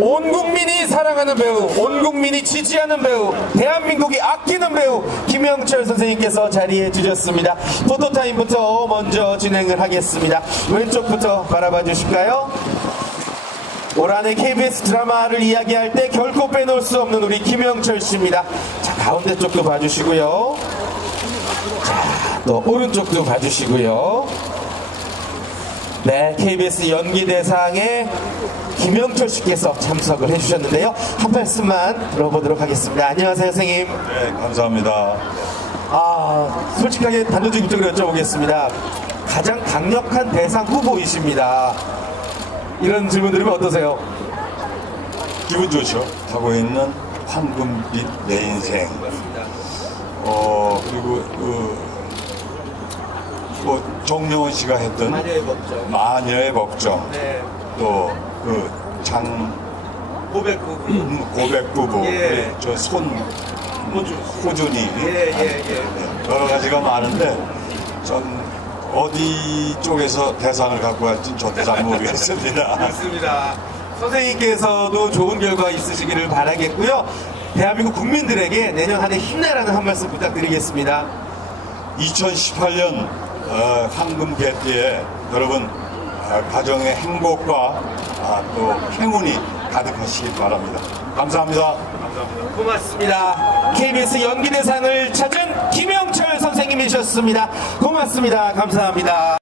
온 국민이 사랑하는 배우, 온 국민이 지지하는 배우, 대한민국이 아끼는 배우 김영철 선생님께서 자리해 주셨습니다. 포토타임부터 먼저 진행을 하겠습니다. 왼쪽부터 바라봐 주실까요? 올 한해 KBS 드라마를 이야기할 때 결코 빼놓을 수 없는 우리 김영철 씨입니다. 자, 가운데 쪽도 봐주시고요. 자, 또 오른쪽도 봐주시고요. 네, KBS 연기대상에 김영철 씨께서 참석을 해주셨는데요. 한 말씀만 들어보도록 하겠습니다. 안녕하세요, 선생님. 네, 감사합니다. 아, 솔직하게 단도직입적으로 여쭤보겠습니다. 가장 강력한 대상 후보이십니다. 이런 질문 드리면 어떠세요? 기분 좋죠? 하고 있는 황금빛 내 인생. 어, 그리고 그, 뭐, 정려원 씨가 했던 법정. 마녀의 법정. 네. 또, 그, 장, 고백 부부. 음, 고백 부부. 예. 저 손, 호주. 호준이. 예, 예, 예. 네, 여러 가지가 많은데, 전 어디 쪽에서 대상을 갖고 갈지 저도 잘 모르겠습니다. 맞습니다. 선생님께서도 좋은 결과 있으시기를 바라겠고요. 대한민국 국민들에게 내년 한 해 힘내라는 한 말씀 부탁드리겠습니다. 2018년 어, 황금 개띠에 여러분 어, 가정의 행복과 아, 또 행운이 가득하시길 바랍니다. 감사합니다. 고맙습니다. KBS 연기대상을 찾은 김영철 선생님이셨습니다. 고맙습니다. 감사합니다.